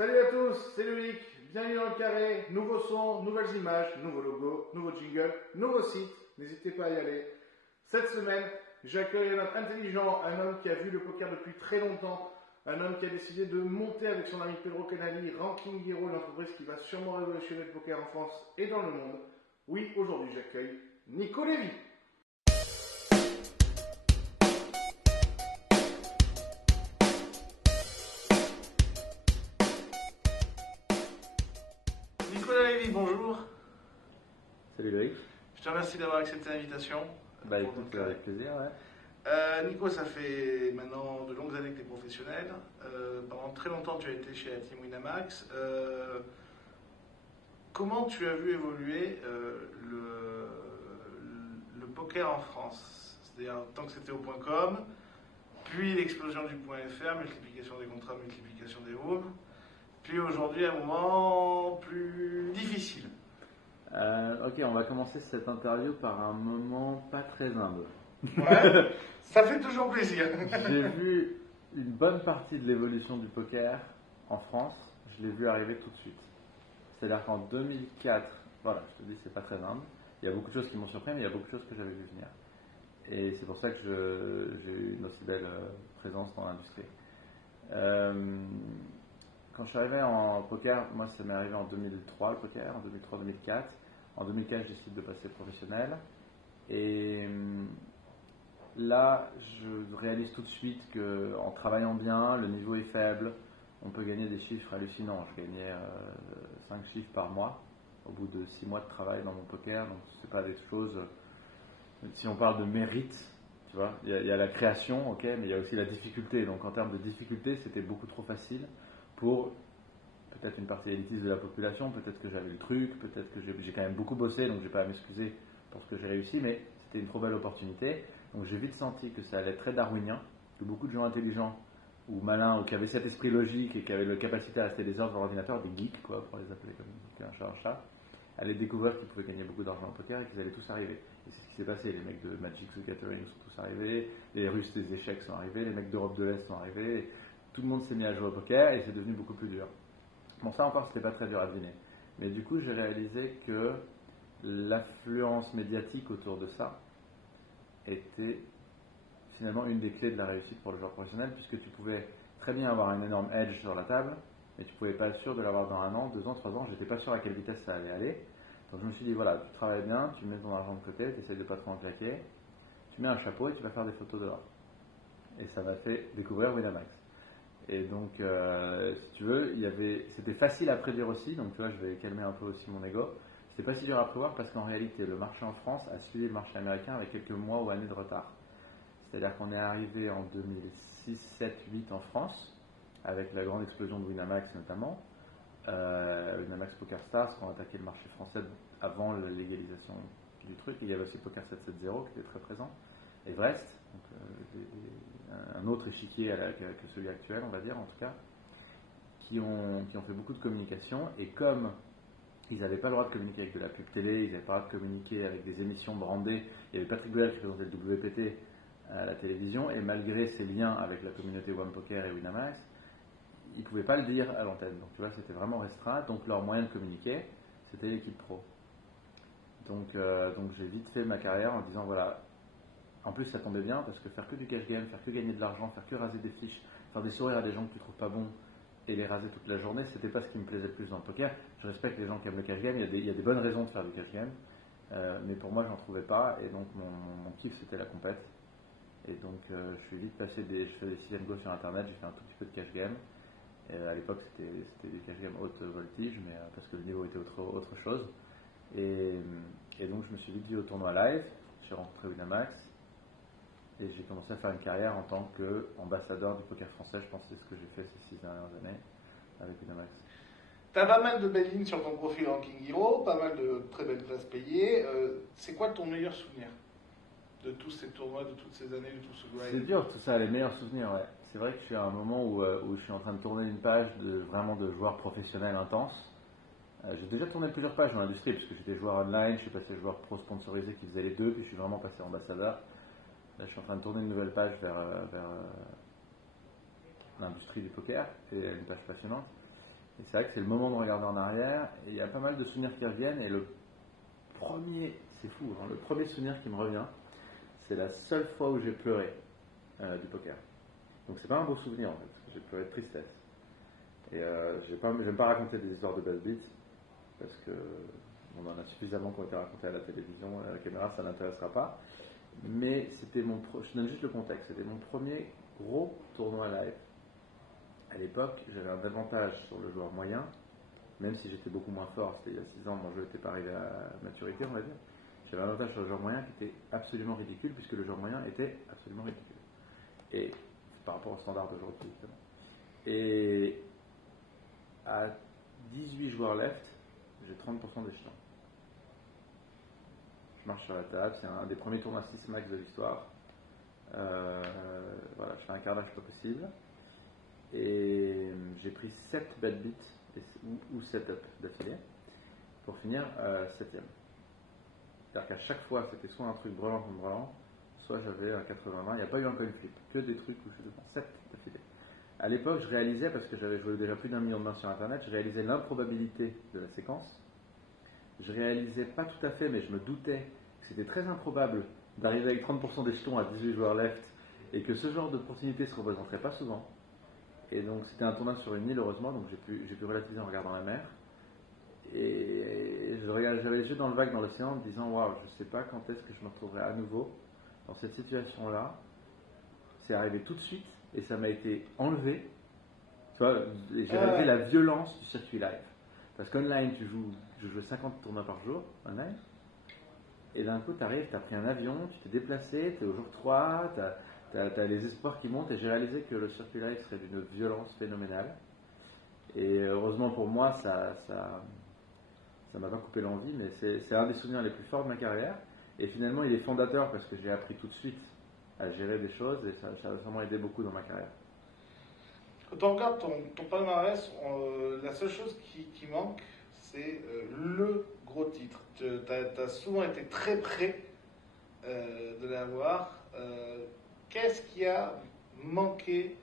Salut à tous, c'est Loïc, bienvenue dans le carré, nouveau son, nouvelles images, nouveau logo, nouveau jingle, nouveau site, n'hésitez pas à y aller. Cette semaine, j'accueille un homme intelligent, un homme qui a vu le poker depuis très longtemps, un homme qui a décidé de monter avec son ami Pedro Canali, Ranking Hero, une entreprise qui va sûrement révolutionner le poker en France et dans le monde. Oui, aujourd'hui j'accueille Nico Lévy. Nicolas Lévy, bonjour. Salut Loïc. Je te remercie d'avoir accepté l'invitation. Bah écoute, avec plaisir, ouais. Nico, ça fait maintenant de longues années que tu es professionnel. Pendant très longtemps, tu as été chez la team Winamax. Comment tu as vu évoluer le poker en France? C'est-à-dire, tant que c'était au .com, puis l'explosion du .fr, multiplication des contrats, multiplication des rooms, puis aujourd'hui, un moment plus difficile. Ok, on va commencer cette interview par un moment pas très humble. Ouais, ça fait toujours plaisir. J'ai vu une bonne partie de l'évolution du poker en France, je l'ai vu arriver tout de suite. C'est-à-dire qu'en 2004, voilà, je te dis, c'est pas très humble. Il y a beaucoup de choses qui m'ont surpris, mais il y a beaucoup de choses que j'avais vu venir. Et c'est pour ça que j'ai eu une aussi belle présence dans l'industrie. Quand je suis arrivé en poker, moi ça m'est arrivé en 2003 le poker, en 2003-2004. En 2004, je décide de passer professionnel. Et là, je réalise tout de suite qu'en travaillant bien, le niveau est faible, on peut gagner des chiffres hallucinants. Je gagnais 5 chiffres par mois au bout de 6 mois de travail dans mon poker. Donc, c'est pas des choses. Si on parle de mérite, tu vois, il y a la création, ok, mais il y a aussi la difficulté. Donc, en termes de difficulté, c'était beaucoup trop facile pour peut-être une partie élitiste de la population. Peut-être que j'avais le truc, peut-être que j'ai quand même beaucoup bossé, donc je n'ai pas à m'excuser pour ce que j'ai réussi, mais c'était une trop belle opportunité. Donc j'ai vite senti que ça allait être très darwinien, que beaucoup de gens intelligents ou malins, ou qui avaient cet esprit logique et qui avaient la capacité à rester des heures devant l'ordinateur, des geeks, quoi, pour les appeler comme un chat, allaient découvrir qu'ils pouvaient gagner beaucoup d'argent au poker et qu'ils allaient tous arriver. Et c'est ce qui s'est passé. Les mecs de Magic the Gathering sont tous arrivés, les Russes des échecs sont arrivés, les mecs d'Europe de l'Est sont arrivés, et tout le monde s'est mis à jouer au poker et c'est devenu beaucoup plus dur. Bon, ça encore, c'était pas très dur à deviner. Mais du coup, j'ai réalisé que l'affluence médiatique autour de ça était finalement une des clés de la réussite pour le joueur professionnel, puisque tu pouvais très bien avoir un énorme edge sur la table, mais tu pouvais pas être sûr de l'avoir dans 1 an, 2 ans, 3 ans. J'étais pas sûr à quelle vitesse ça allait aller. Donc je me suis dit, voilà, tu travailles bien, tu mets ton argent de côté, tu essayes de pas trop en claquer, tu mets un chapeau et tu vas faire des photos dehors. Et ça m'a fait découvrir Winamax. Et donc, si tu veux, c'était facile à prédire aussi. Donc, tu vois, je vais calmer un peu aussi mon ego. C'était pas si dur à prévoir parce qu'en réalité, le marché en France a suivi le marché américain avec quelques mois ou années de retard. C'est-à-dire qu'on est arrivé en 2006, 7, 8 en France, avec la grande explosion de Winamax notamment. Winamax Poker Stars, qui ont attaqué le marché français avant la légalisation du truc. Il y avait aussi Poker 770 qui était très présent. Everest, donc, un autre échiquier que celui actuel, on va dire en tout cas, qui ont fait beaucoup de communication. Et comme ils n'avaient pas le droit de communiquer avec de la pub télé, ils n'avaient pas le droit de communiquer avec des émissions brandées, il y avait Patrick Bruel qui présentait le WPT à la télévision, et malgré ses liens avec la communauté One Poker et Winamax, ils ne pouvaient pas le dire à l'antenne. Donc tu vois, c'était vraiment restreint. Donc leur moyen de communiquer, c'était l'équipe pro. Donc j'ai vite fait ma carrière en disant voilà. En plus, ça tombait bien parce que faire que du cash game, faire que gagner de l'argent, faire que raser des fiches, faire des sourires à des gens que tu trouves pas bons et les raser toute la journée, c'était pas ce qui me plaisait le plus dans le poker. Je respecte les gens qui aiment le cash game, il y a des bonnes raisons de faire du cash game, mais pour moi, j'en trouvais pas. Et donc, mon kiff, c'était la compète. Et donc, je suis vite passé je fais des 6 go sur internet, j'ai fait un tout petit peu de cash game. Et à l'époque, c'était du cash game haute voltige, mais parce que le niveau était autre chose. Et donc, je me suis vite dit au tournoi live, j'ai rencontré Winamax. Et j'ai commencé à faire une carrière en tant qu'ambassadeur du poker français. Je pense que c'est ce que j'ai fait ces 6 dernières années avec Winamax. Tu as pas mal de belles lignes sur ton profil Ranking Hero, pas mal de très belles places payées. C'est quoi ton meilleur souvenir de tous ces tournois, de toutes ces années, de tout ce grind? C'est dur tout ça, les meilleurs souvenirs, ouais. C'est vrai que je suis à un moment où je suis en train de tourner une page vraiment de joueur professionnel intense. J'ai déjà tourné plusieurs pages dans l'industrie, puisque j'étais joueur online, je suis passé joueur pro sponsorisé qui faisait les deux, puis je suis vraiment passé ambassadeur. Là, je suis en train de tourner une nouvelle page vers l'industrie du poker, et une page passionnante. Et c'est vrai que c'est le moment de regarder en arrière, et il y a pas mal de souvenirs qui reviennent, et le premier, c'est fou, hein, le premier souvenir qui me revient, c'est la seule fois où j'ai pleuré du poker. Donc c'est pas un beau souvenir en fait, parce que j'ai pleuré de tristesse. Et j'aime pas raconter des histoires de bad beats, parce que on en a suffisamment qui ont été racontés à la télévision, à la caméra, ça n'intéressera pas. Mais c'était je donne juste le contexte, c'était mon premier gros tournoi live. À l'époque, j'avais un avantage sur le joueur moyen, même si j'étais beaucoup moins fort, c'était il y a 6 ans, mon jeu n'était pas arrivé à maturité, on va dire. J'avais un avantage sur le joueur moyen qui était absolument ridicule, puisque le joueur moyen était absolument ridicule. Et par rapport au standard d'aujourd'hui, évidemment. Et à 18 joueurs left, j'ai 30% des jetons. Je marche sur la table, c'est un des premiers tournois 6 max de l'histoire. Voilà, je fais un carnage pas possible. Et j'ai pris 7 bad beats ou 7 up d'affilée pour finir 7ème. C'est-à-dire qu'à chaque fois, c'était soit un truc brûlant contre brûlant, soit j'avais un 80-20. Il n'y a pas eu un coin flip, que des trucs où je suis devant 7 d'affilée. À l'époque, je réalisais, parce que j'avais joué déjà plus d'1 million de mains sur internet, je réalisais l'improbabilité de la séquence. Je réalisais pas tout à fait, mais je me doutais que c'était très improbable d'arriver avec 30% des jetons à 18 joueurs left et que ce genre d'opportunité se représenterait pas souvent. Et donc c'était un tournoi sur une île, heureusement, donc j'ai pu relativiser en regardant la mer. Et j'avais les yeux dans le vague dans l'océan en me disant waouh, je sais pas quand est-ce que je me retrouverai à nouveau dans cette situation-là. C'est arrivé tout de suite et ça m'a été enlevé. Tu vois, j'ai réalisé la violence du circuit live. Parce qu'online, je jouais 50 tournois par jour, online. Et d'un coup, tu arrives, tu as pris un avion, tu t'es déplacé, tu es au jour 3, tu as les espoirs qui montent. Et j'ai réalisé que le circuit live serait d'une violence phénoménale. Et heureusement pour moi, ça m'a pas coupé l'envie, mais c'est un des souvenirs les plus forts de ma carrière. Et finalement, il est fondateur parce que j'ai appris tout de suite à gérer des choses et ça a vraiment aidé beaucoup dans ma carrière. Quand on regarde ton palmarès, la seule chose qui manque, c'est le gros titre. Tu as souvent été très près de l'avoir. Qu'est-ce qui a manqué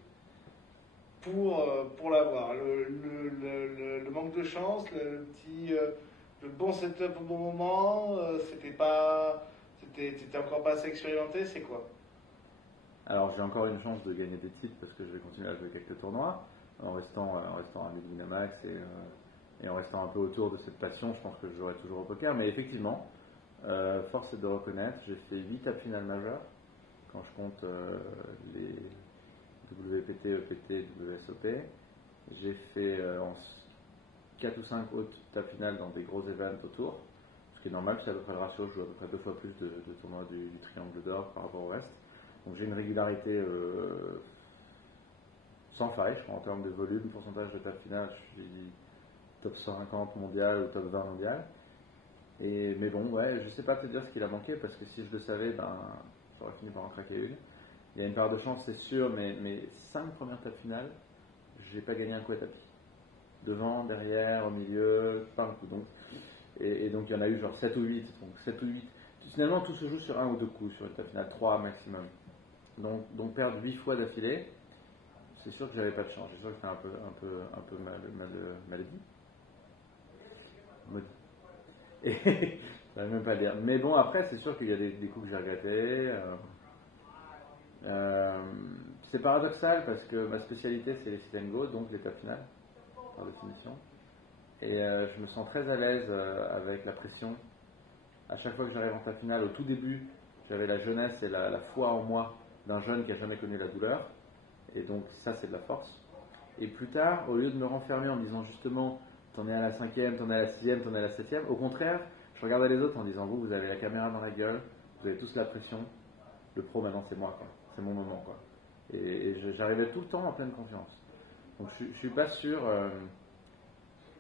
pour l'avoir? Le manque de chance, le bon setup au bon moment, c'était encore pas assez expérimenté, c'est quoi? Alors j'ai encore une chance de gagner des titres parce que je vais continuer à jouer quelques tournois en restant ami de Winamax et en restant un peu autour de cette passion. Je pense que je jouerai toujours au poker, mais effectivement, force est de reconnaître, j'ai fait 8 tables finales majeures quand je compte les WPT, EPT, WSOP. J'ai fait en 4 ou 5 autres tables finales dans des gros events autour, ce qui est normal, c'est à peu près le ratio, je joue à peu près 2 fois plus de tournois du triangle d'or par rapport au reste. Donc j'ai une régularité sans faille, je crois, en termes de volume, pourcentage de table finale, je suis top 150 mondial ou top 20 mondial. Mais bon, ouais, je sais pas te dire ce qu'il a manqué parce que si je le savais, j'aurais fini par en craquer une. Il y a une part de chance, c'est sûr, mais mes 5 premières tables finales, j'ai pas gagné un coup à tapis. Devant, derrière, au milieu, pas un coup. Donc, et donc il y en a eu genre 7 ou 8. Donc 7 ou 8. Finalement, tout se joue sur 1 ou 2 coups sur une table finale, 3 maximum. Donc perdre 8 fois d'affilée, c'est sûr que j'avais pas de chance. J'ai sûr que c'était un peu maladie. Et je ne même pas dire. Mais bon, après, c'est sûr qu'il y a des coups que j'ai regrettés. C'est paradoxal parce que ma spécialité c'est les sit and go, donc les tables finales, par définition. Et je me sens très à l'aise avec la pression. À chaque fois que j'arrive en table finale, au tout début, j'avais la jeunesse et la foi en moi d'un jeune qui n'a jamais connu la douleur. Et donc ça, c'est de la force. Et plus tard, au lieu de me renfermer en me disant justement, t'en es à la 5e, t'en es à la 6e, t'en es à la 7e, au contraire, je regardais les autres en disant, vous avez la caméra dans la gueule, vous avez tous la pression, le pro maintenant c'est moi, quoi. C'est mon moment, quoi. Et j'arrivais tout le temps en pleine confiance. Donc je suis pas sûr.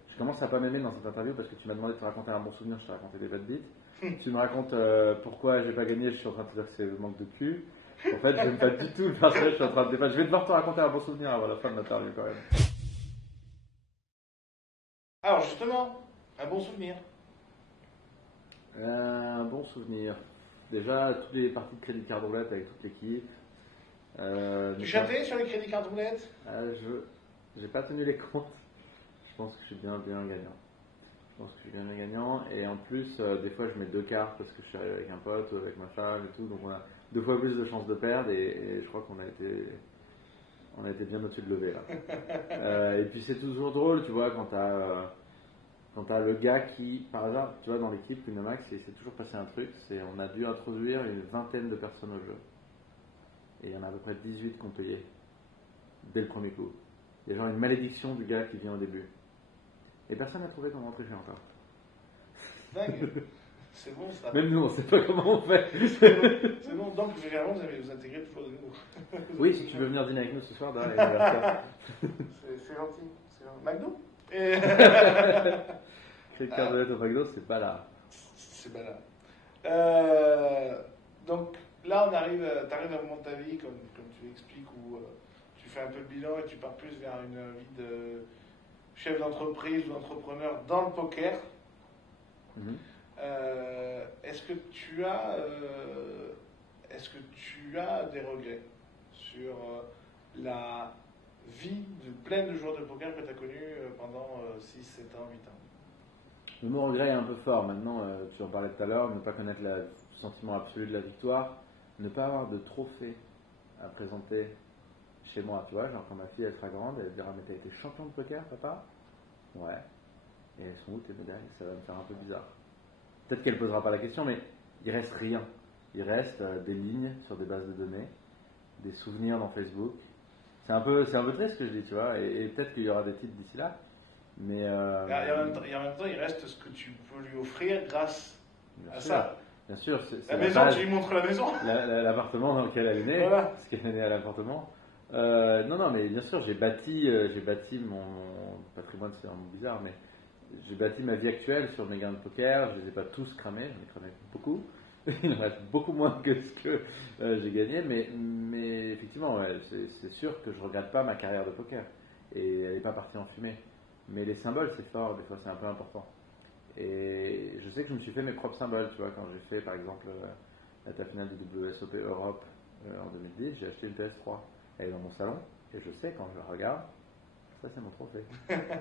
Je commence à pas m'aimer dans cette interview parce que tu m'as demandé de te raconter un bon souvenir, je t'ai raconté des bad beats. Tu me racontes pourquoi j'ai pas gagné, je suis en train de te dire que c'est le manque de cul. En fait, j'aime pas du tout le personnage, je suis en train de débattre. Je vais devoir te raconter un bon souvenir avant la fin de l'interview quand même. Alors justement, un bon souvenir. Un bon souvenir. Déjà, toutes les parties de crédit card roulette avec toute l'équipe. Tu chantais sur les crédits card roulette? J'ai pas tenu les comptes. Je pense que je suis bien gagnant. Je pense que je suis bien gagnant. Et en plus, des fois, je mets 2 cartes parce que je suis arrivé avec un pote ou avec ma femme et tout. Donc, on a 2 fois plus de chances de perdre. Et je crois qu'on a été bien au-dessus de lever là. Et puis, c'est toujours drôle, tu vois, quand t'as le gars qui, par hasard, tu vois, dans l'équipe Winamax, il s'est toujours passé un truc. On a dû introduire une vingtaine de personnes au jeu. Et il y en a à peu près 18 qui ont payé dès le premier coup. Il y a genre une malédiction du gars qui vient au début. Et personne n'a trouvé comment tricher encore. Dingue. C'est bon ça. Même nous, on ne sait pas comment on fait. C'est bon, donc généralement vous allez vous intégrer toujours de nouveau. Oui, si tu veux venir dîner avec nous ce soir, dans c'est gentil. McDo Créer de carte au McDo, c'est pas là. C'est pas là. Donc là, t'arrives à un moment de ta vie, comme tu l'expliques, où tu fais un peu le bilan et tu pars plus vers une vie de chef d'entreprise ou d'entrepreneur dans le poker. Est-ce que tu as des regrets sur la vie pleine de joueurs de poker que tu as connue pendant 6, 7 ans, 8 ans? Le mot regret est un peu fort maintenant, tu en parlais tout à l'heure, ne pas connaître le sentiment absolu de la victoire, ne pas avoir de trophée à présenter chez moi, tu vois, genre quand ma fille elle sera grande, elle dira mais t'as été champion de poker papa? Ouais. Et elles sont où tes médailles? Ça va me faire un peu bizarre. Peut-être qu'elle ne posera pas la question, mais il reste rien. Il reste des lignes sur des bases de données, des souvenirs dans Facebook. C'est un peu triste ce que je dis, tu vois, et peut-être qu'il y aura des titres d'ici là. Mais et en même temps, il reste ce que tu peux lui offrir grâce à ça. Bien sûr. C'est la maison, tu lui montres la maison. L'appartement dans lequel elle est née, voilà. Parce qu'elle est née à l'appartement. Non, mais bien sûr, j'ai bâti mon patrimoine, c'est vraiment bizarre, mais j'ai bâti ma vie actuelle sur mes gains de poker. Je les ai pas tous cramés, j'en ai cramé beaucoup. Il en reste beaucoup moins que ce que j'ai gagné, mais effectivement, ouais, c'est sûr que je regrette pas ma carrière de poker. Et elle n'est pas partie en fumée. Mais les symboles, c'est fort, des fois c'est un peu important. Et je sais que je me suis fait mes propres symboles, tu vois, quand j'ai fait par exemple la table finale de WSOP Europe en 2010, j'ai acheté une PS3. Elle est dans mon salon, et je sais quand je la regarde, ça c'est mon trophée.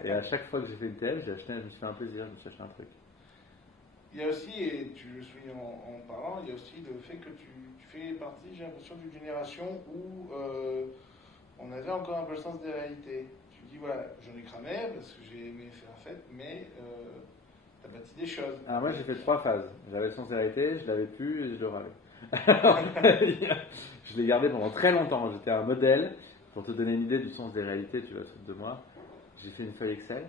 Et à chaque fois que j'ai fait une TL, je me suis fait un plaisir, je me suis acheté un truc. Il y a aussi, et tu le soulignes en parlant, il y a aussi le fait que tu fais partie, j'ai l'impression, d'une génération où on avait encore un peu le sens des réalités. Tu dis, voilà, j'en ai cramé parce que j'ai aimé faire la fête, mais tu as bâti des choses. Alors moi j'ai fait 3 phases. J'avais le sens des réalités, je l'avais plus et je le râlais. Je l'ai gardé pendant très longtemps. J'étais un modèle. Pour te donner une idée du sens des réalités, tu vas te foutre de moi. J'ai fait une feuille Excel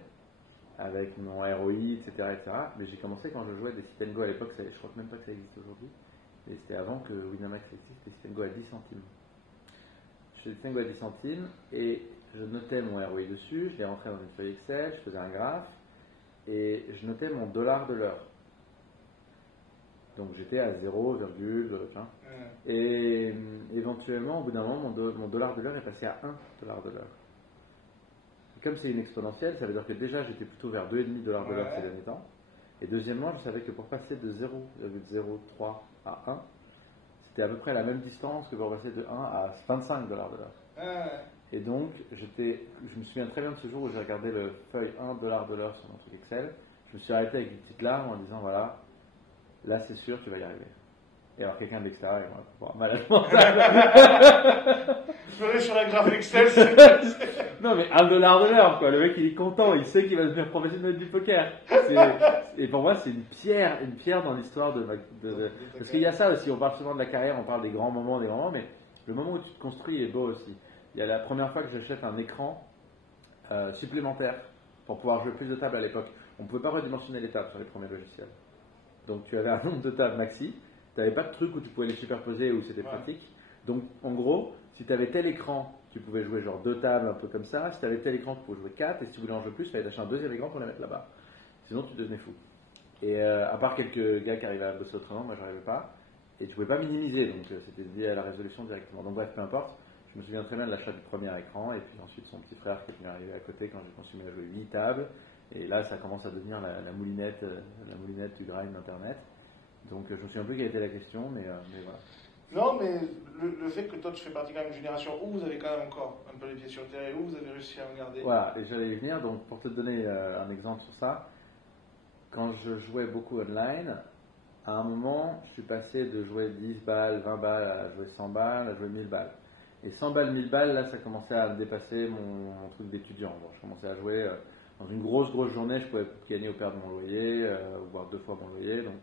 avec mon ROI, etc. Mais j'ai commencé quand je jouais des sit and go à l'époque. Je crois même pas que ça existe aujourd'hui. Et c'était avant que Winamax existe. Des sit and go à 10 centimes. Je faisais des sit and go à 10 centimes et je notais mon ROI dessus. Je l'ai rentré dans une feuille Excel. Je faisais un graphe et je notais mon dollar de l'heure. Donc j'étais à 0, et éventuellement, au bout d'un moment, mon dollar de l'heure est passé à 1 dollar de l'heure. Et comme c'est une exponentielle, ça veut dire que déjà j'étais plutôt vers 2,5 dollars de l'heure ces derniers temps. Et deuxièmement, je savais que pour passer de 0,03 à 1, c'était à peu près la même distance que pour passer de 1 à 25 dollars de l'heure. Et donc, je me souviens très bien de ce jour où j'ai regardé le feuille 1 dollar de l'heure sur mon truc Excel. Je me suis arrêté avec une petite larme en disant voilà, là c'est sûr tu vas y arriver. Et alors quelqu'un de l'extérieur, il va pouvoir malade mental. Pleurer sur un graphe Excel, Non mais 1 dollar de l'heure quoi, le mec il est content, il sait qu'il va devenir professionnel du poker. Et pour moi c'est une pierre dans l'histoire de parce qu'il y a ça aussi, on parle souvent de la carrière, on parle des grands moments, mais le moment où tu te construis est beau aussi. Il y a la première fois que j'achète un écran supplémentaire pour pouvoir jouer plus de tables à l'époque. On ne pouvait pas redimensionner les tables sur les premiers logiciels. Donc tu avais un nombre de tables maxi, tu n'avais pas de truc où tu pouvais les superposer où c'était pratique. Donc en gros, si tu avais tel écran, tu pouvais jouer genre 2 tables un peu comme ça. Si tu avais tel écran, tu pouvais jouer 4. Et si tu voulais en jouer plus, il fallait acheter un deuxième écran pour les mettre là-bas. Sinon tu devenais fou. Et à part quelques gars qui arrivaient à bosser autrement, moi j'arrivais pas. Et tu pouvais pas minimiser, donc c'était lié à la résolution directement. Donc bref, peu importe. Je me souviens très bien de l'achat du premier écran. Et puis ensuite son petit frère qui est venu arriver à côté quand j'ai continué à jouer 8 tables. Et là, ça commence à devenir la moulinette du grind d'internet. Donc je me souviens plus quelle était la question, mais voilà. Non, mais le fait que toi tu fais partie quand même d'une génération où vous avez quand même encore un peu les pieds sur le terrain et où vous avez réussi à en garder. Voilà, et j'allais y venir, donc pour te donner un exemple sur ça, quand je jouais beaucoup online, à un moment, je suis passé de jouer 10 balles, 20 balles, à jouer 100 balles, à jouer 1000 balles. Et 100 balles, 1000 balles, là, ça commençait à dépasser mon truc d'étudiant. Bon, je commençais à jouer dans une grosse journée, je pouvais gagner au père de mon loyer, voire 2 fois mon loyer, donc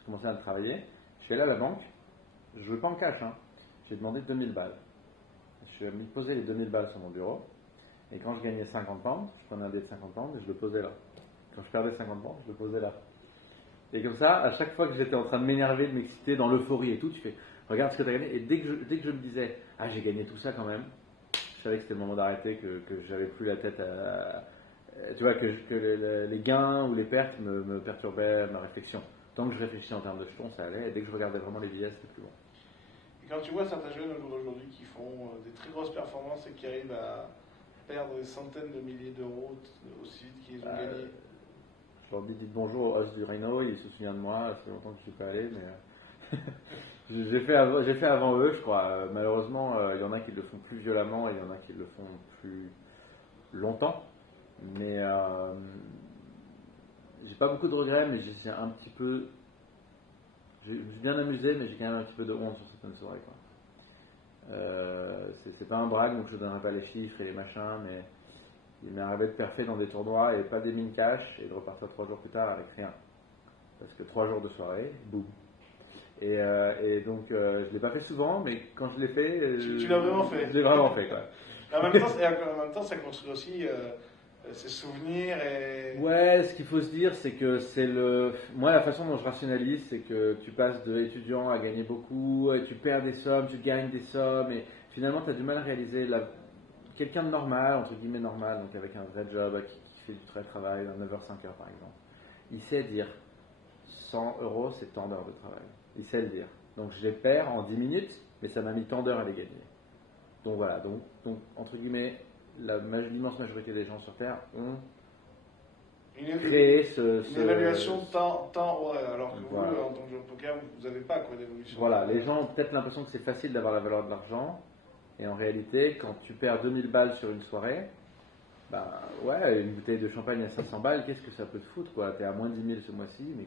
je commençais à le travailler. Je suis allé à la banque, je ne jouais pas en cash, hein. J'ai demandé 2000 balles. Je suis allé poser les 2000 balles sur mon bureau, et quand je gagnais 50 pounds, je prenais un dé de 50 pounds et je le posais là. Quand je perdais 50 pounds, je le posais là. Et comme ça, à chaque fois que j'étais en train de m'énerver, de m'exciter, dans l'euphorie et tout, tu fais, regarde ce que tu as gagné. Et dès que je me disais, ah, j'ai gagné tout ça quand même, je savais que c'était le moment d'arrêter, que j'avais plus la tête à. Tu vois, que les gains ou les pertes me perturbaient ma réflexion. Tant que je réfléchissais en termes de jetons, ça allait. Et dès que je regardais vraiment les billets, c'était plus bon. Et quand tu vois certains jeunes aujourd'hui qui font des très grosses performances et qui arrivent à perdre des centaines de milliers d'euros aussi vite qu'ils ont gagné. Je leur dis dites bonjour au host du Rhino, il se souvient de moi, ça fait longtemps que je ne suis pas allé, mais j'ai fait avant eux, je crois. Malheureusement, il y en a qui le font plus violemment et il y en a qui le font plus longtemps. Mais j'ai pas beaucoup de regrets, mais j'ai un petit peu. Je me suis bien amusé, mais j'ai quand même un petit peu de honte sur certaines soirées, quoi. C'est pas un brag, donc je ne donnerai pas les chiffres et les machins, mais il m'est arrivé de perfer dans des tournois et pas des mines cash et de repartir 3 jours plus tard avec rien. Parce que 3 jours de soirée, boum. Et donc je ne l'ai pas fait souvent, mais quand je l'ai fait, tu l'as vraiment fait. Je l'ai vraiment fait, quoi. En même temps, ça construit aussi ses souvenirs et. Ouais, ce qu'il faut se dire, c'est que moi, la façon dont je rationalise, c'est que tu passes de étudiant à gagner beaucoup, et tu perds des sommes, tu gagnes des sommes, et finalement, tu as du mal à réaliser quelqu'un de normal, entre guillemets normal, donc avec un vrai job, qui fait du vrai travail, dans 9h-5h par exemple. Il sait dire 100 euros, c'est tant d'heures de travail. Il sait le dire. Donc je les perds en 10 minutes, mais ça m'a mis tant d'heures à les gagner. Donc voilà, donc entre guillemets, l'immense majorité des gens sur Terre ont créé une évaluation temps horaire, alors que voilà. vous, en tant que joueur de poker, vous n'avez pas quoi d'évolution. Voilà, les gens ont peut-être l'impression que c'est facile d'avoir la valeur de l'argent, et en réalité, quand tu perds 2000 balles sur une soirée, bah ouais, une bouteille de champagne à 500 balles, qu'est-ce que ça peut te foutre, quoi? T'es à moins 10 000 ce mois-ci, mais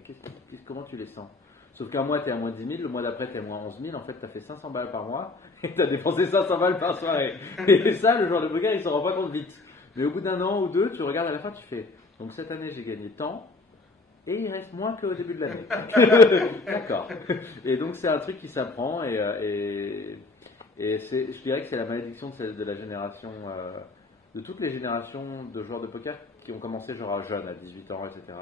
comment tu les sens? Sauf qu'un mois t'es à moins 10 000, le mois d'après t'es à moins 11 000, en fait t'as fait 500 balles par mois, et t'as dépensé 500 balles par soirée. Et ça, le joueur de poker, il s'en rend pas compte vite. Mais au bout d'un an ou deux, tu regardes à la fin, tu fais, donc cette année j'ai gagné tant, et il reste moins qu'au début de l'année. D'accord. Et donc c'est un truc qui s'apprend, et je dirais que c'est la malédiction de la génération, de toutes les générations de joueurs de poker qui ont commencé genre jeunes, à 18 ans, etc.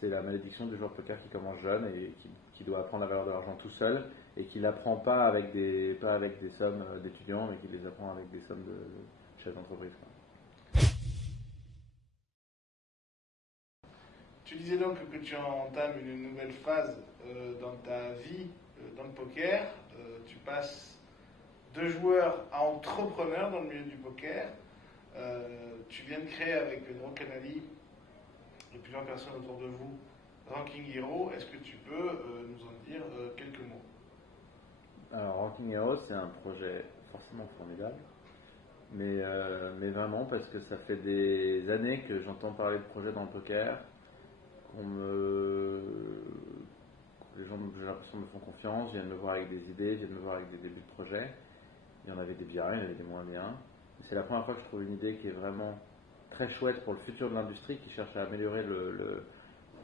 C'est la malédiction du joueur de poker qui commence jeune et qui doit apprendre la valeur de l'argent tout seul et qui l'apprend pas avec des sommes d'étudiants, mais qui les apprend avec des sommes de chefs d'entreprise. Tu disais donc que tu entames une nouvelle phase dans ta vie dans le poker. Tu passes de joueur à entrepreneur dans le milieu du poker. Tu viens de créer avec Drone Canali et plusieurs personnes autour de vous Ranking Hero. Est-ce que tu peux nous en dire quelques mots? Alors Ranking Hero, c'est un projet forcément formidable, mais vraiment parce que ça fait des années que j'entends parler de projets dans le poker, les gens, j'ai l'impression, me font confiance, viennent me voir avec des idées, viennent me voir avec des débuts de projet. Il y en avait des bien, il y en avait des moins bien. C'est la première fois que je trouve une idée qui est vraiment très chouette pour le futur de l'industrie, qui cherche à améliorer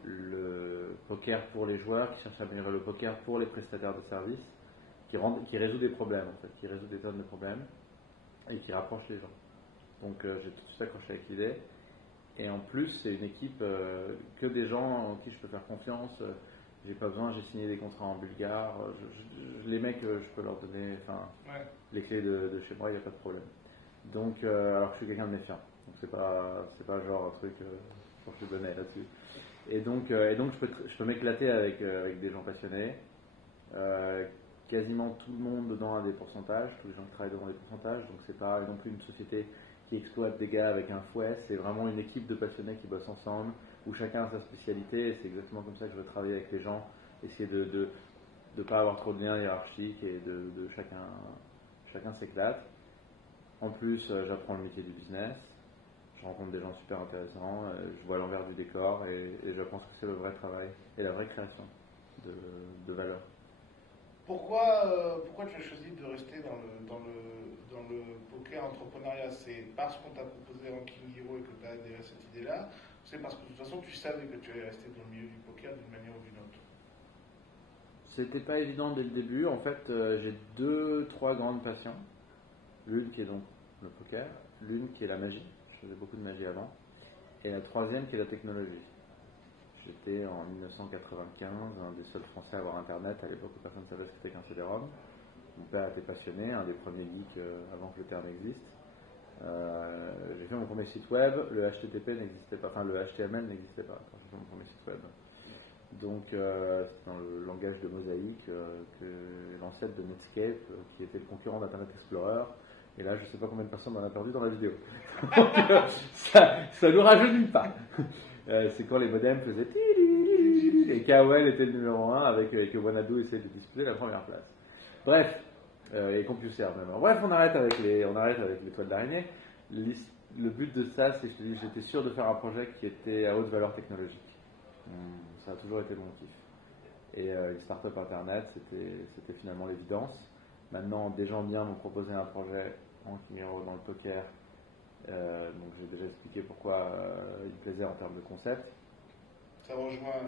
le poker pour les joueurs, qui cherche à améliorer le poker pour les prestataires de services, qui résout des problèmes en fait, qui résout des tonnes de problèmes et qui rapproche les gens. Donc j'ai tout de suite accroché avec l'idée. Et en plus, c'est une équipe que des gens en qui je peux faire confiance. J'ai pas besoin, j'ai signé des contrats en bulgare. Les mecs, je peux leur donner les clés de chez moi, il n'y a pas de problème. Donc, alors que je suis quelqu'un de méfiant. Donc, c'est pas genre un truc pour je te donnais là-dessus. Et donc je peux m'éclater avec des gens passionnés. Quasiment tout le monde dedans a des pourcentages, tous les gens qui travaillent dedans ont des pourcentages. Donc, c'est pas non plus une société qui exploite des gars avec un fouet. C'est vraiment une équipe de passionnés qui bossent ensemble, où chacun a sa spécialité, et c'est exactement comme ça que je veux travailler avec les gens, essayer de pas avoir trop de liens hiérarchiques et de chacun s'éclate. En plus, j'apprends le métier du business, je rencontre des gens super intéressants, je vois l'envers du décor et je pense que c'est le vrai travail et la vraie création de valeur. Pourquoi tu as choisi de rester dans le poker entrepreneuriat? C'est parce qu'on t'a proposé Ranking Hero et que tu as adhéré à cette idée-là? C'est parce que de toute façon tu savais que tu allais rester dans le milieu du poker d'une manière ou d'une autre? C'était pas évident dès le début. En fait, j'ai 2-3 grandes passions. L'une qui est donc le poker, l'une qui est la magie. Je faisais beaucoup de magie avant. Et la troisième qui est la technologie. J'étais en 1995 un des seuls Français à avoir Internet, à l'époque où personne ne savait ce que c'était qu'un CD-ROM. Mon père était passionné, un des premiers geeks avant que le terme existe. J'ai fait mon premier site web, le HTTP n'existait pas, enfin le HTML n'existait pas quand j'ai fait mon premier site web. Donc c'est dans le langage de Mosaïque, que l'ancêtre de Netscape, qui était le concurrent d'Internet Explorer. Et là, je ne sais pas combien de personnes en a perdu dans la vidéo. Donc, ça nous rajeunit pas. C'est quand les modems faisaient et KOL était le numéro 1 avec que Wanadu essayait de disputer la première place. Bref, et CompuServe même. Bref, on arrête avec les toiles d'araignée. Le but de ça, c'est que j'étais sûr de faire un projet qui était à haute valeur technologique. Ça a toujours été mon kiff. Et une start-up internet, c'était finalement l'évidence. Maintenant, des gens bien m'ont proposé un projet en Hero dans le poker. Donc j'ai déjà expliqué pourquoi il me plaisait en termes de concept. Ça rejoint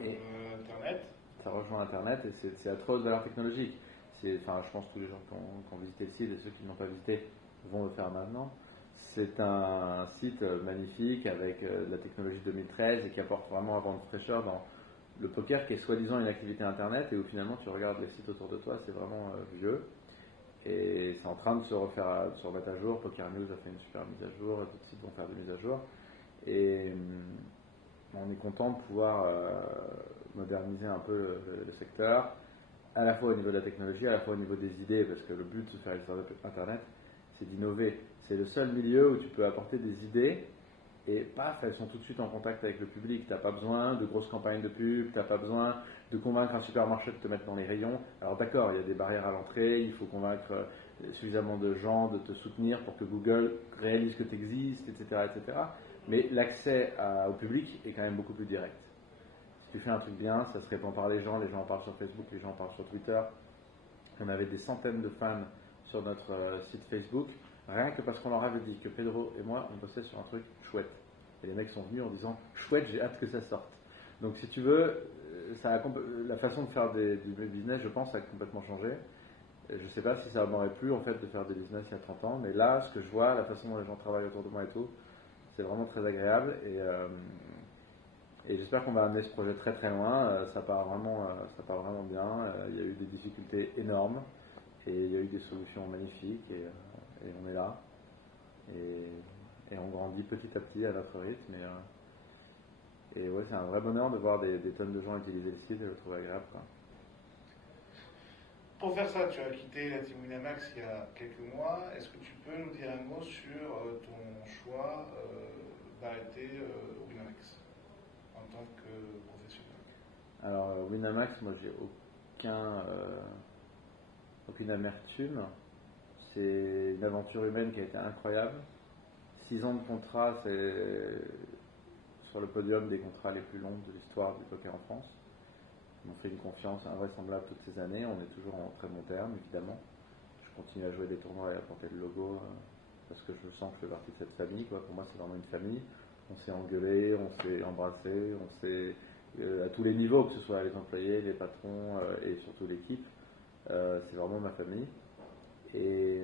Internet. Ça rejoint Internet et c'est à très haute valeur technologique. Je pense que tous les gens qui ont visité le site et ceux qui ne l'ont pas visité vont le faire maintenant. C'est un site magnifique avec la technologie 2013 et qui apporte vraiment un vent de fraîcheur dans le poker qui est soi-disant une activité Internet et où finalement tu regardes les sites autour de toi, c'est vraiment vieux. Et c'est en train de se remettre à jour. Poker News a fait une super mise à jour, d'autres sites vont faire des mises à jour. Et on est content de pouvoir moderniser un peu le secteur, à la fois au niveau de la technologie, à la fois au niveau des idées, parce que le but de faire une startup Internet, c'est d'innover. C'est le seul milieu où tu peux apporter des idées et paf, elles sont tout de suite en contact avec le public. Tu n'as pas besoin de grosses campagnes de pub, tu n'as pas besoin de convaincre un supermarché de te mettre dans les rayons. Alors d'accord, il y a des barrières à l'entrée, il faut convaincre suffisamment de gens de te soutenir pour que Google réalise que tu existes, etc., etc. Mais l'accès au public est quand même beaucoup plus direct. Si tu fais un truc bien, ça se répand par les gens en parlent sur Facebook, les gens en parlent sur Twitter. On avait des centaines de fans sur notre site Facebook, rien que parce qu'on leur avait dit que Pedro et moi, on bossait sur un truc chouette. Et les mecs sont venus en disant « chouette, j'ai hâte que ça sorte ». Donc si tu veux, la façon de faire du business, je pense, a complètement changé. Je ne sais pas si ça m'aurait plu en fait de faire des business il y a 30 ans, mais là, ce que je vois, la façon dont les gens travaillent autour de moi et tout, c'est vraiment très agréable. Et j'espère qu'on va amener ce projet très très loin. Ça part vraiment bien. Il y a eu des difficultés énormes et il y a eu des solutions magnifiques et on est là. Et on grandit petit à petit à notre rythme. Et ouais, c'est un vrai bonheur de voir des tonnes de gens utiliser le site et le trouver agréable, quoi. Pour faire ça, tu as quitté la team Winamax il y a quelques mois. Est-ce que tu peux nous dire un mot sur ton choix d'arrêter Winamax en tant que professionnel? Alors Winamax, moi j'ai aucune amertume. C'est une aventure humaine qui a été incroyable. 6 ans de contrat, c'est sur le podium des contrats les plus longs de l'histoire du poker en France. Ils m'ont fait une confiance invraisemblable toutes ces années. On est toujours en très bon terme, évidemment. Je continue à jouer des tournois et à porter le logo parce que je sens que je fais partie de cette famille, quoi. Pour moi, c'est vraiment une famille. On s'est engueulé, on s'est embrassé, on s'est à tous les niveaux, que ce soit les employés, les patrons et surtout l'équipe. C'est vraiment ma famille. Et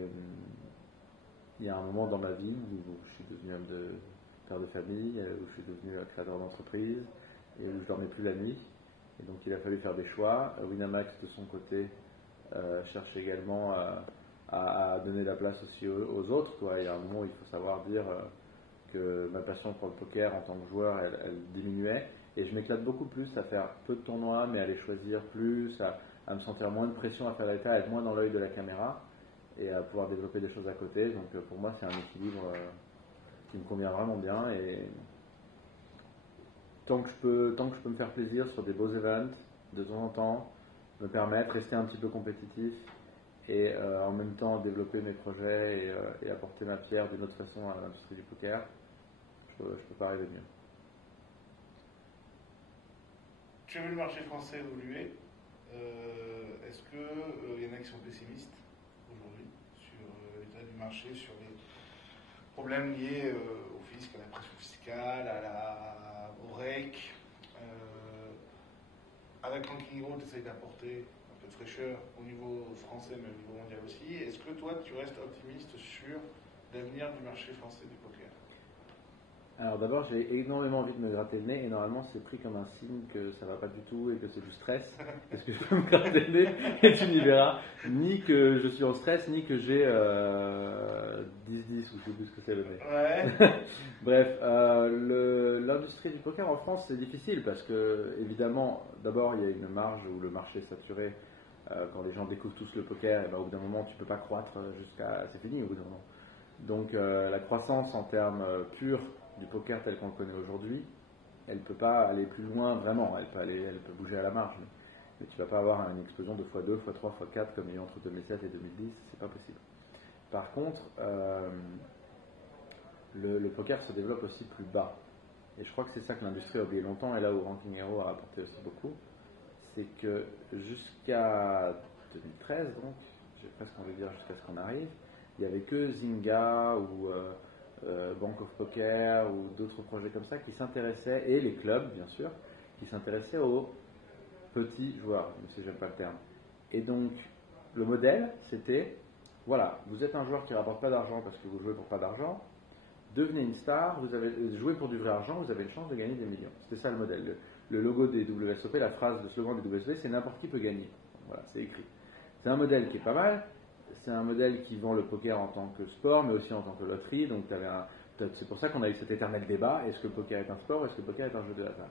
il y a un moment dans ma vie où je suis devenu père de famille, où je suis devenu créateur d'entreprise et où je dormais plus la nuit. Et donc il a fallu faire des choix. Winamax de son côté cherche également à donner la place aussi aux autres, quoi. Il y a un moment où il faut savoir dire que ma passion pour le poker en tant que joueur, elle diminuait. Et je m'éclate beaucoup plus à faire peu de tournois, mais à les choisir plus, à me sentir moins de pression à faire l'état, à être moins dans l'œil de la caméra et à pouvoir développer des choses à côté. Donc pour moi, c'est un équilibre qui me convient vraiment bien. Et tant que je peux me faire plaisir sur des beaux events de temps en temps, me permettre, rester un petit peu compétitif et en même temps développer mes projets et apporter ma pierre d'une autre façon à l'industrie du poker, je peux pas rêver mieux. Tu as vu le marché français évoluer. Est-ce qu'il y en a qui sont pessimistes aujourd'hui sur l'état du marché, sur les problèmes liés au fisc, à la pression fiscale, au REC avec Ranking Hero, tu essayes d'apporter un peu de fraîcheur au niveau français, mais au niveau mondial aussi. Est-ce que toi, tu restes optimiste sur l'avenir du marché français du poker? Alors d'abord, j'ai énormément envie de me gratter le nez et normalement c'est pris comme un signe que ça va pas du tout et que c'est du stress. Parce que je peux me gratter le nez et tu n'y verras ni que je suis en stress ni que j'ai 10-10 ou je sais plus ce que c'est le nez. Ouais. Bref, l'industrie du poker en France c'est difficile parce que évidemment d'abord il y a une marge où le marché est saturé. Quand les gens découvrent tous le poker, et ben, au bout d'un moment tu peux pas croître jusqu'à... c'est fini au bout d'un moment. Donc la croissance en termes purs du poker tel qu'on le connaît aujourd'hui, elle ne peut pas aller plus loin vraiment, elle peut bouger à la marge, mais tu ne vas pas avoir une explosion de x2, x3, x4 comme il y a eu entre 2007 et 2010, c'est pas possible. Par contre, le poker se développe aussi plus bas, et je crois que c'est ça que l'industrie a oublié longtemps, et là où Ranking Hero a apporté aussi beaucoup, c'est que jusqu'à 2013, donc, j'ai presque envie de dire jusqu'à ce qu'on arrive, il n'y avait que Zynga ou Bank of Poker ou d'autres projets comme ça qui s'intéressaient, et les clubs bien sûr, qui s'intéressaient aux petits joueurs, même si j'aime pas le terme. Et donc le modèle c'était, voilà, vous êtes un joueur qui ne rapporte pas d'argent parce que vous jouez pour pas d'argent, devenez une star, vous avez joué pour du vrai argent, vous avez une chance de gagner des millions. C'était ça le modèle. Le logo des WSOP, la phrase, le slogan des WSOP, c'est n'importe qui peut gagner. Voilà, c'est écrit. C'est un modèle qui est pas mal. C'est un modèle qui vend le poker en tant que sport, mais aussi en tant que loterie. Donc c'est pour ça qu'on a eu cet éternel débat. Est-ce que le poker est un sport ou est-ce que le poker est un jeu de hasard?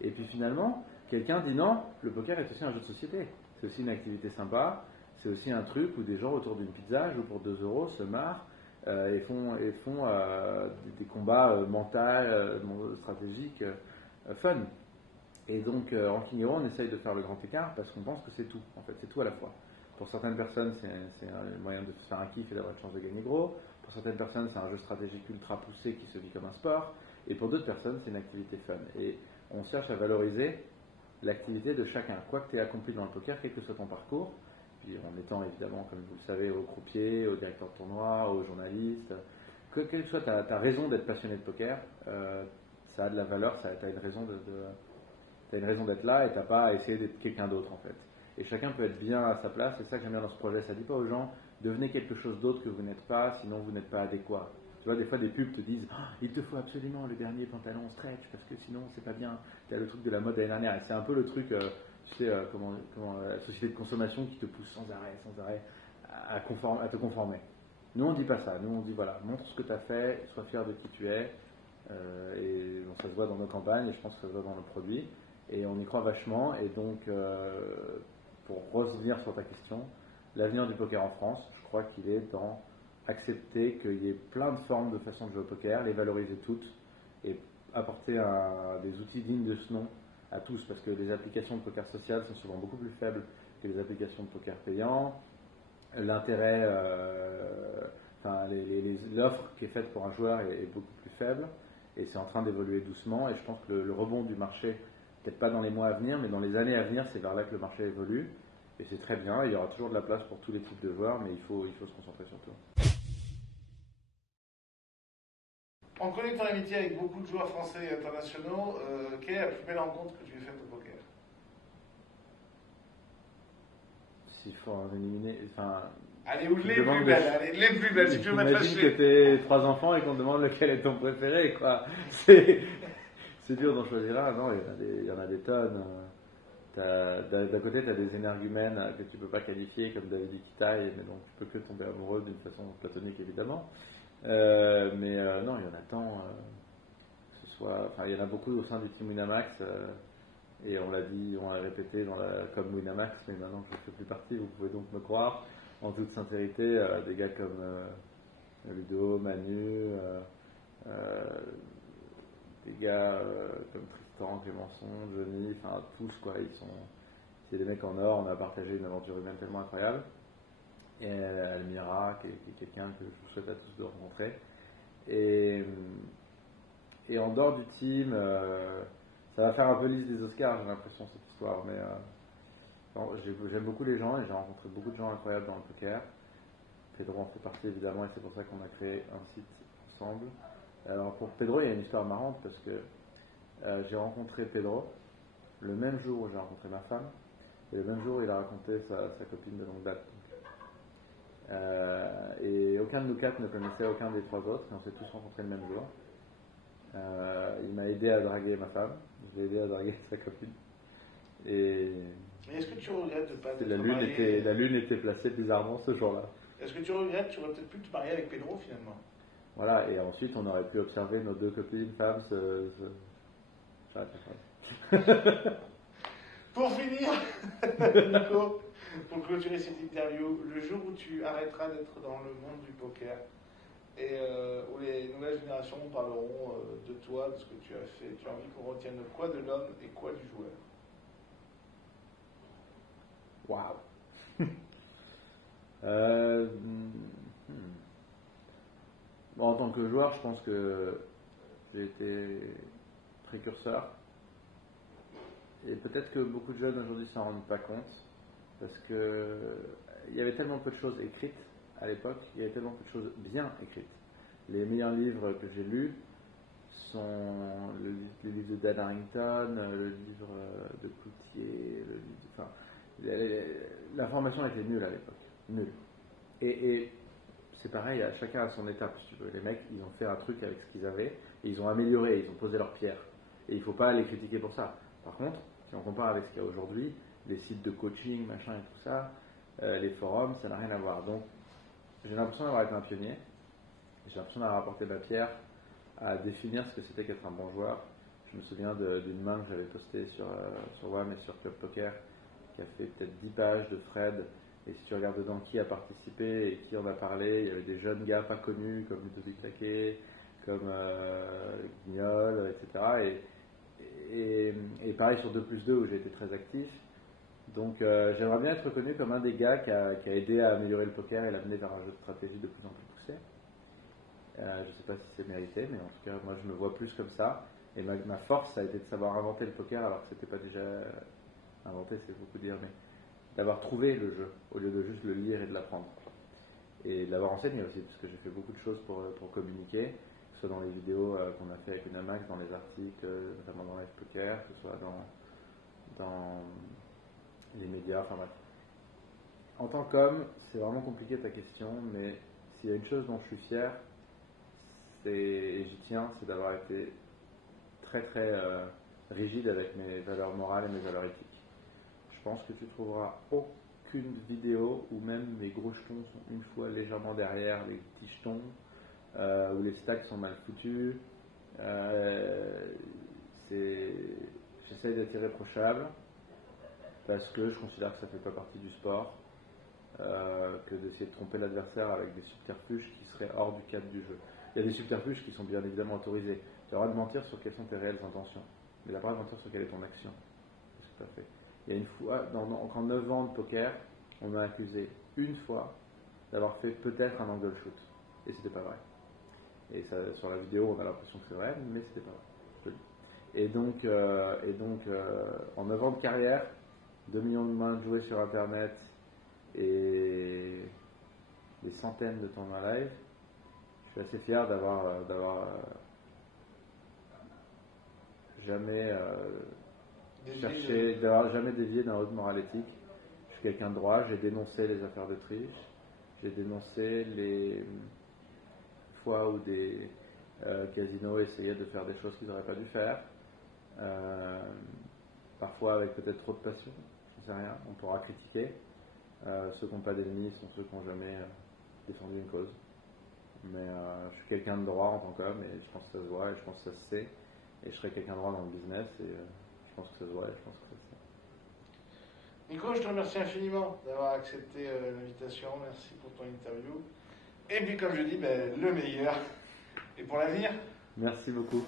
Et puis finalement, quelqu'un dit non, le poker est aussi un jeu de société. C'est aussi une activité sympa. C'est aussi un truc où des gens autour d'une pizza jouent pour 2 euros, se marrent et font des combats mentaux, stratégiques, fun. Et donc, Ranking Hero, on essaye de faire le grand écart parce qu'on pense que c'est tout. En fait, c'est tout à la fois. Pour certaines personnes, c'est un moyen de se faire un kiff et d'avoir une chance de gagner gros. Pour certaines personnes, c'est un jeu stratégique ultra poussé qui se vit comme un sport. Et pour d'autres personnes, c'est une activité fun. Et on cherche à valoriser l'activité de chacun. Quoi que tu aies accompli dans le poker, quel que soit ton parcours, puis en étant évidemment, comme vous le savez, au croupier, au directeur de tournoi, aux journalistes, quelle que soit ta raison d'être passionné de poker, ça a de la valeur, tu as une raison t'as une raison d'être là et t'as pas à essayer d'être quelqu'un d'autre en fait. Et chacun peut être bien à sa place, c'est ça que j'aime bien dans ce projet. Ça dit pas aux gens, devenez quelque chose d'autre que vous n'êtes pas, sinon vous n'êtes pas adéquat. Tu vois, des fois des pubs te disent, il te faut absolument le dernier pantalon stretch parce que sinon c'est pas bien. T'as le truc de la mode l'année dernière. Et c'est un peu le truc, tu sais, comment la société de consommation qui te pousse sans arrêt à te conformer. Nous on dit pas ça, nous on dit voilà, montre ce que tu as fait, sois fier de qui tu es. Et bon, ça se voit dans nos campagnes et je pense que ça se voit dans nos produits. Et on y croit vachement. Et donc, pour revenir sur ta question, l'avenir du poker en France, je crois qu'il est dans accepter qu'il y ait plein de formes de façons de jouer au poker, les valoriser toutes et apporter des outils dignes de ce nom à tous, parce que les applications de poker social sont souvent beaucoup plus faibles que les applications de poker payant. L'intérêt, l'offre qui est faite pour un joueur est beaucoup plus faible et c'est en train d'évoluer doucement. Et je pense que le rebond du marché, peut-être pas dans les mois à venir, mais dans les années à venir, c'est vers là que le marché évolue. Et c'est très bien, il y aura toujours de la place pour tous les types de joueurs, mais il faut se concentrer sur tout. On connaît ton amitié avec beaucoup de joueurs français et internationaux. Quelle est la plus belle rencontre que tu aies faite au poker? S'il faut en éliminer... Allez, ou les plus belles, allez, les plus belles, si tu veux mettre Imagine que tu 3 enfants et qu'on te demande lequel est ton préféré, quoi. C'est dur d'en choisir un, non, il y en a des tonnes. D'un côté, tu as des énergumènes que tu ne peux pas qualifier, comme David Iquitaï, mais dont tu peux que tomber amoureux d'une façon platonique, évidemment. Non, il y en a tant. Il y en a beaucoup au sein du team Winamax, et on l'a dit, on l'a répété comme Winamax, mais maintenant que je ne fais plus partie, vous pouvez donc me croire, en toute sincérité, des gars comme Ludo, Manu, des gars comme Tristan, Clémençon, Johnny, tous quoi, c'est des mecs en or. On a partagé une aventure humaine tellement incroyable. Et Almira, qui est quelqu'un que je vous souhaite à tous de rencontrer. Et en dehors du team, ça va faire un peu liste des Oscars, j'ai l'impression, cette histoire. Mais j'aime beaucoup les gens et j'ai rencontré beaucoup de gens incroyables dans le poker. Pedro en fait partie évidemment et c'est pour ça qu'on a créé un site ensemble. Alors pour Pedro, il y a une histoire marrante parce que j'ai rencontré Pedro le même jour où j'ai rencontré ma femme et le même jour où il a raconté sa copine de longue date. Et aucun de nous quatre ne connaissait aucun des trois autres et on s'est tous rencontrés le même jour. Il m'a aidé à draguer ma femme, je l'ai aidé à draguer sa copine. Et est-ce que tu regrettes de ne pas être marié? La lune était placée bizarrement ce jour-là. Est-ce que tu regrettes, tu aurais peut-être pu te marier avec Pedro finalement? Voilà, et ensuite on aurait pu observer nos deux copines femmes J'arrête la phrase. Pour finir, Nico, pour clôturer cette interview, le jour où tu arrêteras d'être dans le monde du poker et où les nouvelles générations parleront de toi, de ce que tu as fait, tu as envie qu'on retienne quoi de l'homme et quoi du joueur? Waouh. Bon, en tant que joueur, je pense que j'ai été précurseur. Et peut-être que beaucoup de jeunes aujourd'hui s'en rendent pas compte, parce que il y avait tellement peu de choses écrites à l'époque, il y avait tellement peu de choses bien écrites. Les meilleurs livres que j'ai lus sont les livres de Dan Harrington, le livre de Cloutier, l'information était nulle à l'époque, nulle. Et c'est pareil, chacun à son étape, si tu veux. Les mecs, ils ont fait un truc avec ce qu'ils avaient, et ils ont amélioré, ils ont posé leur pierre. Et il ne faut pas les critiquer pour ça. Par contre, si on compare avec ce qu'il y a aujourd'hui, les sites de coaching, machin et tout ça, les forums, ça n'a rien à voir. Donc, j'ai l'impression d'avoir été un pionnier, j'ai l'impression d'avoir apporté ma pierre à définir ce que c'était qu'être un bon joueur. Je me souviens d'une main que j'avais postée sur WAM et sur Club Poker, qui a fait peut-être 10 pages de Fred. Et si tu regardes dedans qui a participé et qui en a parlé, il y avait des jeunes gars pas connus comme Ludovic Laquet, comme Guignol, etc. Et pareil sur 2+2 où j'ai été très actif. Donc j'aimerais bien être reconnu comme un des gars qui a aidé à améliorer le poker et l'amener vers un jeu de stratégie de plus en plus poussé. Je ne sais pas si c'est mérité, mais en tout cas moi je me vois plus comme ça. Et ma force ça a été de savoir inventer le poker alors que c'était pas déjà inventé, c'est beaucoup dire, mais d'avoir trouvé le jeu au lieu de juste le lire et de l'apprendre. Et de l'avoir enseigné aussi, parce que j'ai fait beaucoup de choses pour communiquer, que ce soit dans les vidéos qu'on a fait avec Unamax, dans les articles, notamment dans Live Poker, que ce soit dans les médias, enfin bref. En tant qu'homme, c'est vraiment compliqué ta question, mais s'il y a une chose dont je suis fier, et j'y tiens, c'est d'avoir été très très rigide avec mes valeurs morales et mes valeurs éthiques. Je pense que tu trouveras aucune vidéo où même mes gros jetons sont une fois légèrement derrière les petits jetons, où les stacks sont mal foutus. J'essaie d'être irréprochable parce que je considère que ça ne fait pas partie du sport, que d'essayer de tromper l'adversaire avec des subterfuges qui seraient hors du cadre du jeu. Il y a des subterfuges qui sont bien évidemment autorisés. Tu as le droit de mentir sur quelles sont tes réelles intentions, mais tu n'as pas le droit de mentir sur quelle est ton action. C'est ce que tu as fait. Il y a une fois, en 9 ans de poker, on m'a accusé une fois d'avoir fait peut-être un angle shoot. Et c'était pas vrai. Et ça, sur la vidéo, on a l'impression que c'est vrai, mais c'était pas vrai. Et donc, en 9 ans de carrière, 2 millions de mains jouées sur Internet et des centaines de tournois live, je suis assez fier d'avoir jamais d'avoir jamais dévié d'un haut de morale éthique. Je suis quelqu'un de droit, j'ai dénoncé les affaires de triche, j'ai dénoncé les fois où des casinos essayaient de faire des choses qu'ils n'auraient pas dû faire, parfois avec peut-être trop de passion, je ne sais rien, on pourra critiquer. Ceux qui n'ont pas d'ennemis sont ceux qui n'ont jamais défendu une cause. Mais je suis quelqu'un de droit en tant qu'homme et je pense que ça se voit et je pense que ça se sait. Et je serai quelqu'un de droit dans le business et je pense que ça se voit et je pense que ça se sait. Nico, je te remercie infiniment d'avoir accepté l'invitation. Merci pour ton interview. Et puis comme je dis, le meilleur. Et pour l'avenir. Merci beaucoup.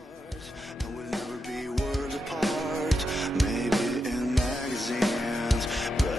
hands, but